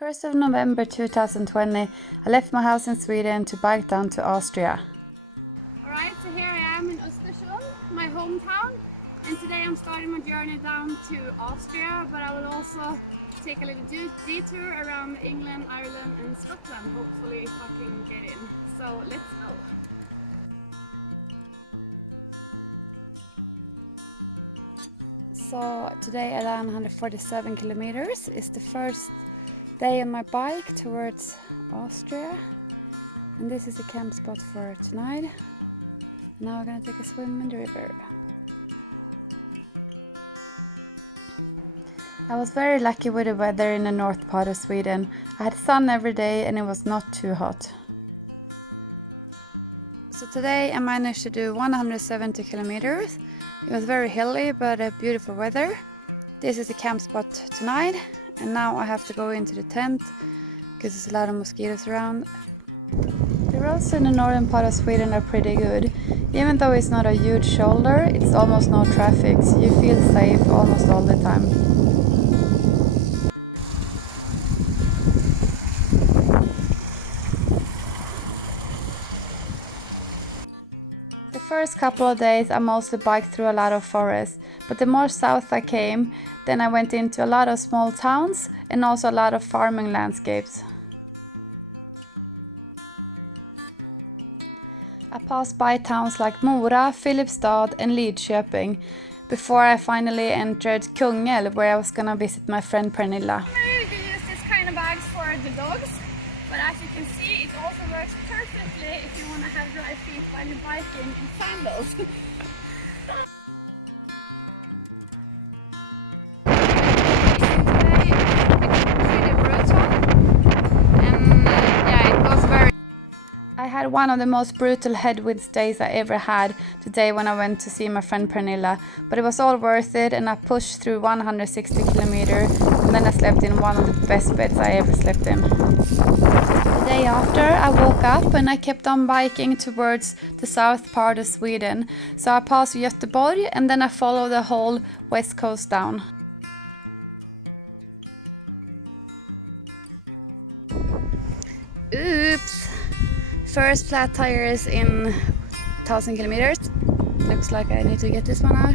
1st of November 2020, I left my house in Sweden to bike down to Austria. Alright, so here I am in Östersund, my hometown, and today I'm starting my journey down to Austria, but I will also take a little detour around England, Ireland and Scotland, hopefully if I can get in. So let's go! So today I ran 147 kilometers. It's the first day on my bike towards Austria, and this is the camp spot for tonight. Now we're gonna take a swim in the river. I was very lucky with the weather in the north part of Sweden. I had sun every day and it was not too hot. So today I managed to do 170 kilometers. It was very hilly but a beautiful weather. This is the camp spot tonight, and now I have to go into the tent because there's a lot of mosquitoes around. The roads in the northern part of Sweden are pretty good. Even though it's not a huge shoulder, it's almost no traffic, so you feel safe almost all the time. The first couple of days I mostly biked through a lot of forests, but the more south I came, then I went into a lot of small towns and also a lot of farming landscapes. I passed by towns like Mora, Filipstad and Lidköping before I finally entered Kungälv, where I was gonna visit my friend Pernilla. You can use this kind of bags for the dogs, but as you can see it also works perfectly if you want to have dry feet while you're biking in sandals. I had one of the most brutal headwinds days I ever had today when I went to see my friend Pernilla, but it was all worth it, and I pushed through 160 kilometers and then I slept in one of the best beds I ever slept in. The day after I woke up and I kept on biking towards the south part of Sweden, so I passed Göteborg and then I followed the whole west coast down. Oops! First flat tires in 1000 kilometers. Looks like I need to get this one out.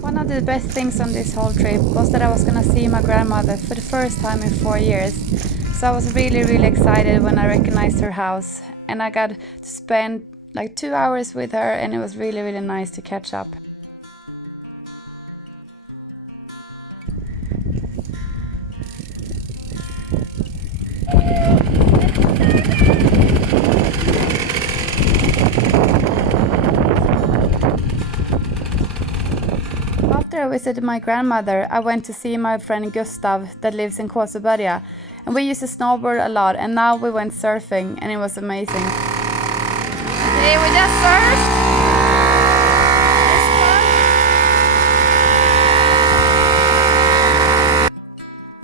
One of the best things on this whole trip was that I was gonna see my grandmother for the first time in 4 years. So I was really excited when I recognized her house, and I got to spend like 2 hours with her, and it was really nice to catch up. After I visited my grandmother, I went to see my friend Gustav that lives in Kåseberga, and we used to snowboard a lot, and now we went surfing and it was amazing. Okay, we just surfed.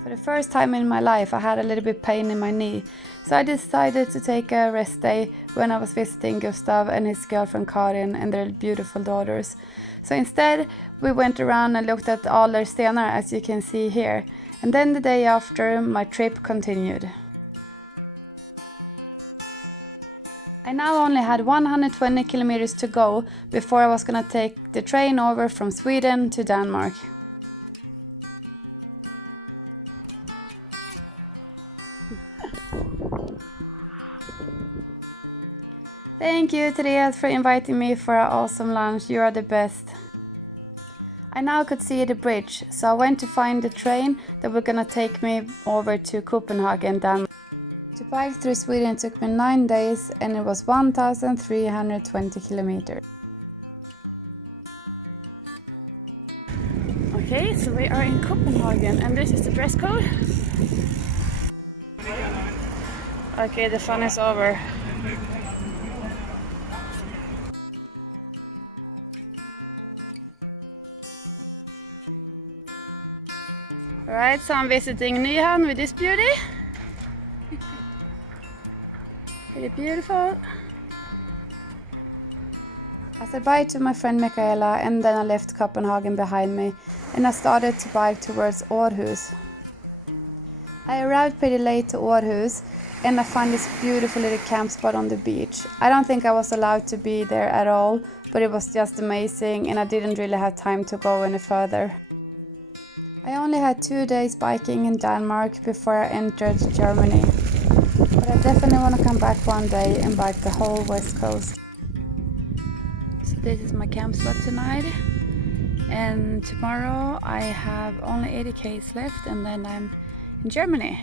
For the first time in my life I had a little bit pain in my knee, so I decided to take a rest day when I was visiting Gustav and his girlfriend Karin and their beautiful daughters. So instead we went around and looked at all their stenar, as you can see here, and then the day after my trip continued. I now only had 120 kilometers to go before I was gonna take the train over from Sweden to Denmark. Thank you, Therese, for inviting me for an awesome lunch. You are the best. I now could see the bridge, so I went to find the train that was gonna take me over to Copenhagen, Denmark. To bike through Sweden took me 9 days and it was 1,320 kilometers. Okay, so we are in Copenhagen and this is the dress code. Okay, the fun is over. Alright, so I'm visiting Nyhavn with this beauty. Pretty beautiful. I said bye to my friend Michaela, and then I left Copenhagen behind me and I started to bike towards Aarhus. I arrived pretty late to Aarhus and I found this beautiful little camp spot on the beach. I don't think I was allowed to be there at all, but it was just amazing and I didn't really have time to go any further. I only had 2 days biking in Denmark before I entered Germany, but I definitely want to come back one day and bike the whole west coast. So this is my camp spot tonight, and tomorrow I have only 80 km left and then I'm in Germany.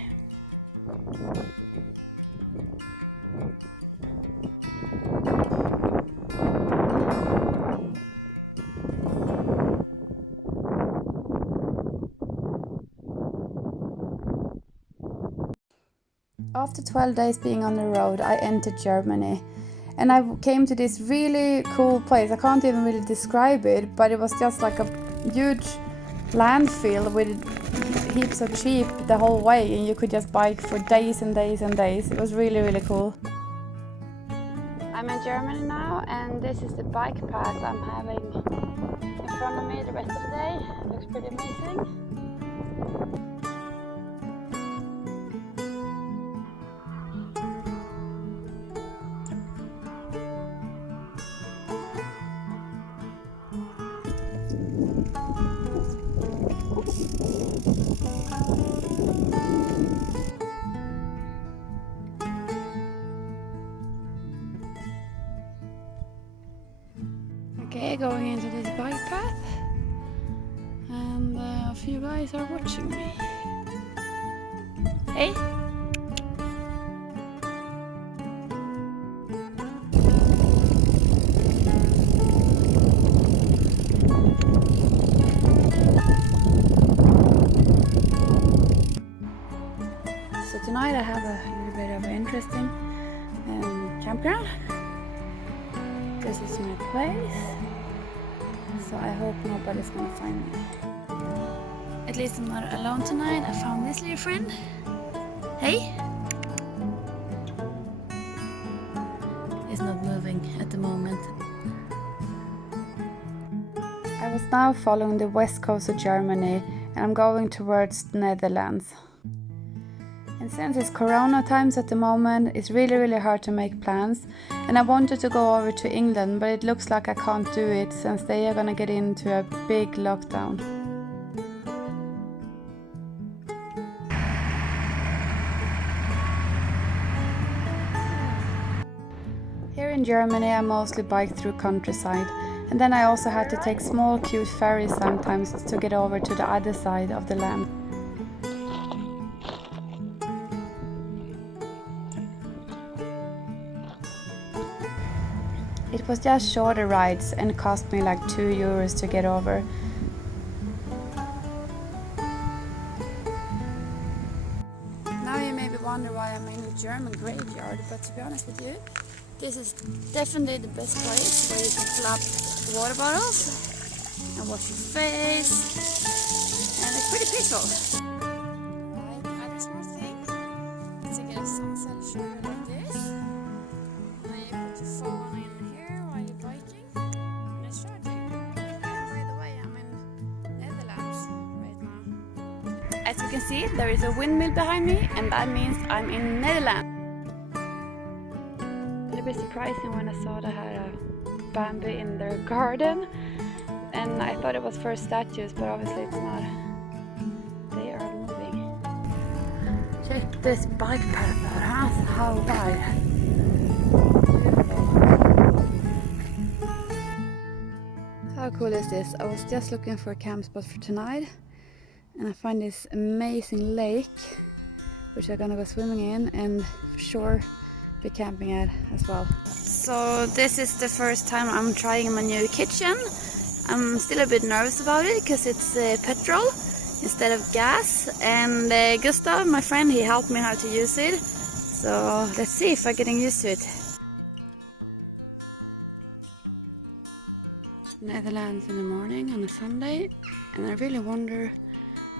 After 12 days being on the road, I entered Germany and I came to this really cool place. I can't even really describe it, but it was just like a huge landfill with heaps of sheep the whole way, and you could just bike for days and days and days. It was really, really cool. I'm in Germany now, and this is the bike path I'm having in front of me the rest of the day. It looks pretty amazing. Okay, going into this bike path, and a few guys are watching me. Hey! So tonight I have a little bit of an interesting campground. This is my place, so I hope nobody's gonna find me. At least I'm not alone tonight. I found this little friend. Hey! He's not moving at the moment. I was now following the west coast of Germany and I'm going towards the Netherlands. And since it's Corona times at the moment, it's really hard to make plans. And I wanted to go over to England, but it looks like I can't do it since they are gonna get into a big lockdown. Here in Germany I mostly bike through countryside, and then I also had to take small cute ferries sometimes to get over to the other side of the land. It was just shorter rides and cost me like €2 to get over. Now you maybe wonder why I'm in a German graveyard, but to be honest with you, this is definitely the best place where you can fill up water bottles and wash your face, and it's pretty peaceful. Right, other small thing is to get a sunset shot like this. Then you put your phone in here while you're biking, and it's charging. And by the way, I'm in Netherlands right now. As you can see, there is a windmill behind me, and that means I'm in Netherlands. A bit surprising when I saw they had a bamboo in their garden, and I thought it was for statues, but obviously it's not. They are moving. Check this bike path out, huh? How wide. How cool is this? I was just looking for a camp spot for tonight, and I find this amazing lake which I'm gonna go swimming in and for sure be camping at as well. So this is the first time I'm trying my new kitchen. I'm still a bit nervous about it because it's petrol instead of gas, and Gustav, my friend, he helped me how to use it. So let's see if I'm getting used to it. Netherlands in the morning on a Sunday, and I really wonder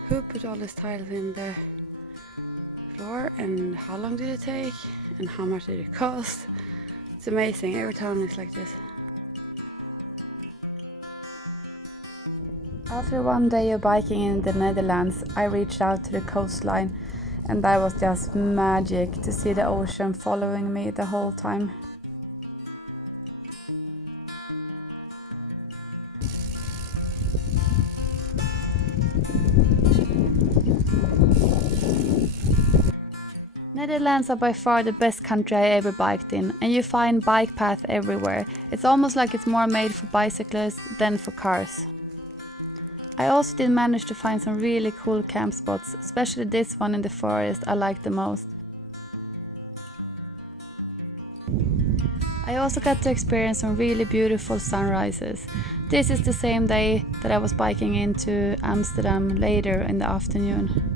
who put all these tiles in the floor and how long did it take and how much did it cost. It's amazing, every town is like this. After one day of biking in the Netherlands, I reached out to the coastline and that was just magic to see the ocean following me the whole time. Netherlands are by far the best country I ever biked in, and you find bike paths everywhere. It's almost like it's more made for bicyclists than for cars. I also did manage to find some really cool camp spots, especially this one in the forest I like the most. I also got to experience some really beautiful sunrises. This is the same day that I was biking into Amsterdam later in the afternoon.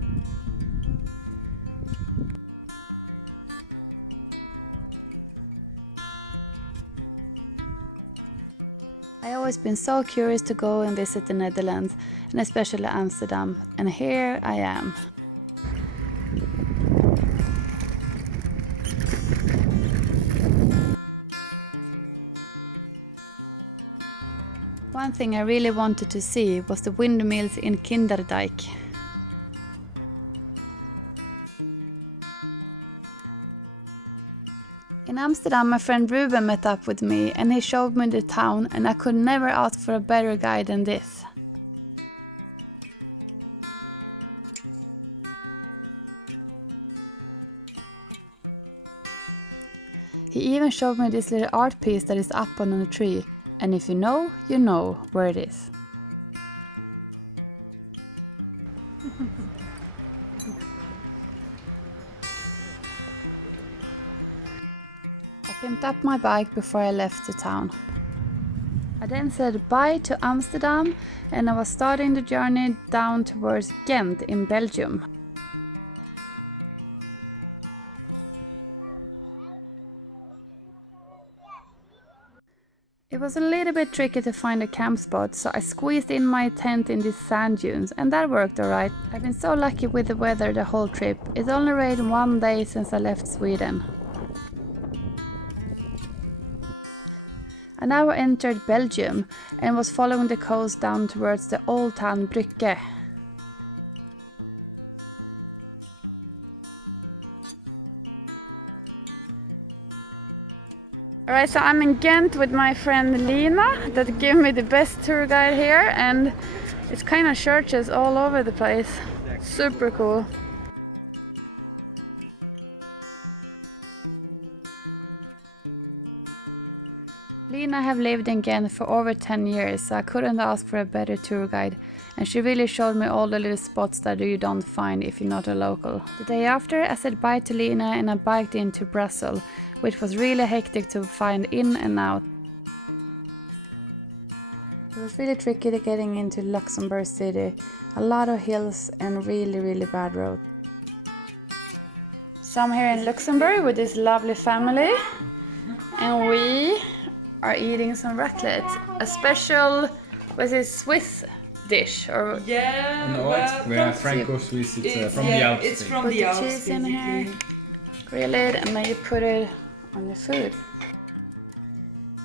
I've always been so curious to go and visit the Netherlands, and especially Amsterdam, and here I am. One thing I really wanted to see was the windmills in Kinderdijk. In Amsterdam, my friend Ruben met up with me and he showed me the town, and I could never ask for a better guide than this. He even showed me this little art piece that is up on a tree, and if you know where it is. I pimped up my bike before I left the town. I then said bye to Amsterdam and I was starting the journey down towards Ghent in Belgium. It was a little bit tricky to find a camp spot, so I squeezed in my tent in these sand dunes, and that worked alright. I've been so lucky with the weather the whole trip. It only rained one day since I left Sweden. I now entered Belgium and was following the coast down towards the old town Brugge. Alright, so I'm in Ghent with my friend Lina that gave me the best tour guide here, and it's kind of churches all over the place. Super cool. Lina have lived in Ghent for over 10 years, so I couldn't ask for a better tour guide, and she really showed me all the little spots that you don't find if you're not a local. The day after, I said bye to Lina and I biked into Brussels, which was really hectic to find in and out. It was really tricky getting into Luxembourg city, a lot of hills and really bad roads. So I'm here in Luxembourg with this lovely family, and we are eating some raclette, a special, was it Swiss dish or? Yeah, No, it's Franco-Swiss. It's from the Alps. It's from Put the the Alps, cheese in here, basically. grill it, and then you put it on your food.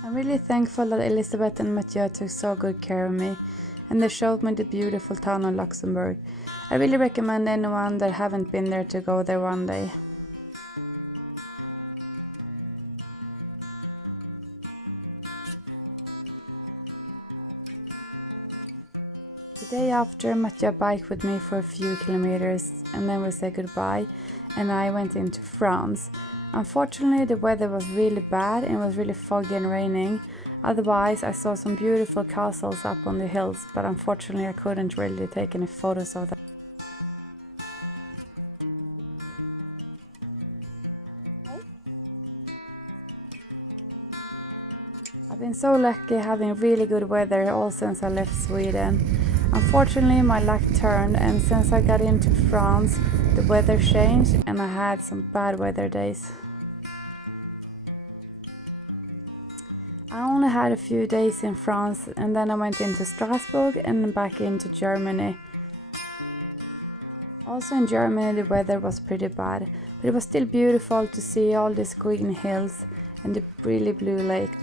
I'm really thankful that Elizabeth and Mathieu took so good care of me, and they showed me the beautiful town of Luxembourg. I really recommend anyone that haven't been there to go there one day. The day after, Mathieu biked with me for a few kilometers and then we said goodbye and I went into France. Unfortunately, the weather was really bad and it was really foggy and raining. Otherwise, I saw some beautiful castles up on the hills, but unfortunately I couldn't really take any photos of them. I've been so lucky having really good weather all since I left Sweden. Unfortunately, my luck turned, and since I got into France, the weather changed and I had some bad weather days. I only had a few days in France and then I went into Strasbourg and then back into Germany. Also in Germany the weather was pretty bad, but it was still beautiful to see all these green hills and the really blue lake.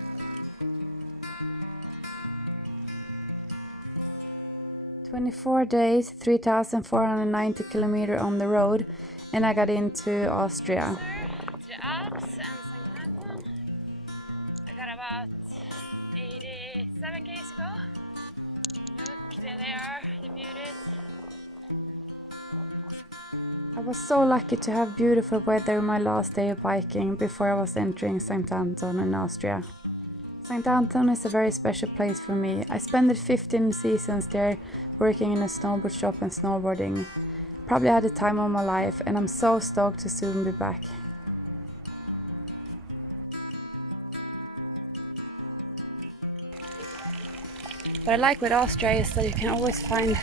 "24 days, 3,490 kilometers on the road, and I got into Austria. To the Alps and St. Anton. I got about 87 k's to go. Look, there they are, the beauties. I was so lucky to have beautiful weather my last day of biking before I was entering St. Anton in Austria. St. Anton is a very special place for me. I spent 15 seasons there working in a snowboard shop and snowboarding. Probably had the time of my life, and I'm so stoked to soon be back. What I like with Austria is that you can always find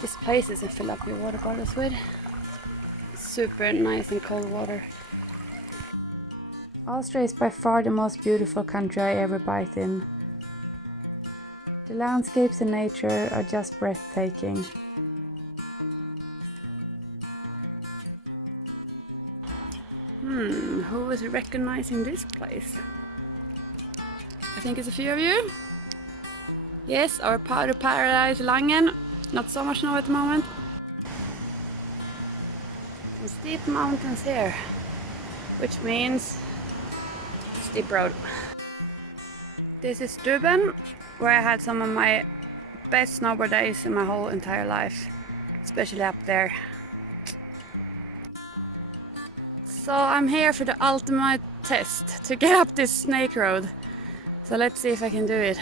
these places and fill up your water bottles with. Super nice and cold water. Austria is by far the most beautiful country I ever biked in. The landscapes and nature are just breathtaking. Who is recognizing this place? I think it's a few of you. Yes, our powder paradise Langen. Not so much snow at the moment. Some steep mountains here, which means steep road. This is Duben, where I had some of my best snowboard days in my whole entire life, especially up there. So I'm here for the ultimate test to get up this snake road. So let's see if I can do it.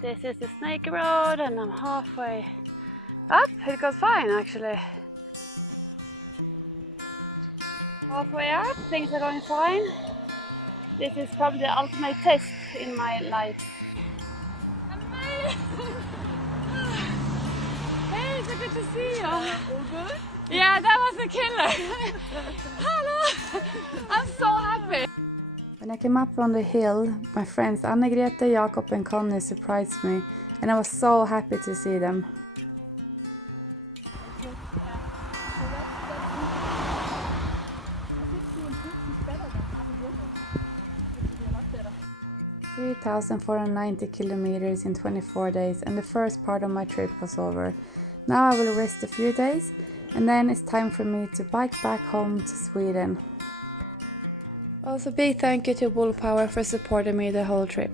This is the snake road and I'm halfway up. It goes fine actually. Halfway up, things are going fine. This is probably the ultimate test in my life. Hey, so good to see you. All good? Yeah, that was a killer. Hello! I'm so happy. When I came up on the hill, my friends Anne-Grete, Jakob and Conny surprised me, and I was so happy to see them. That's 3,490 kilometers in 24 days, and the first part of my trip was over. Now I will rest a few days, and then it's time for me to bike back home to Sweden. Also big thank you to Willpower for supporting me the whole trip.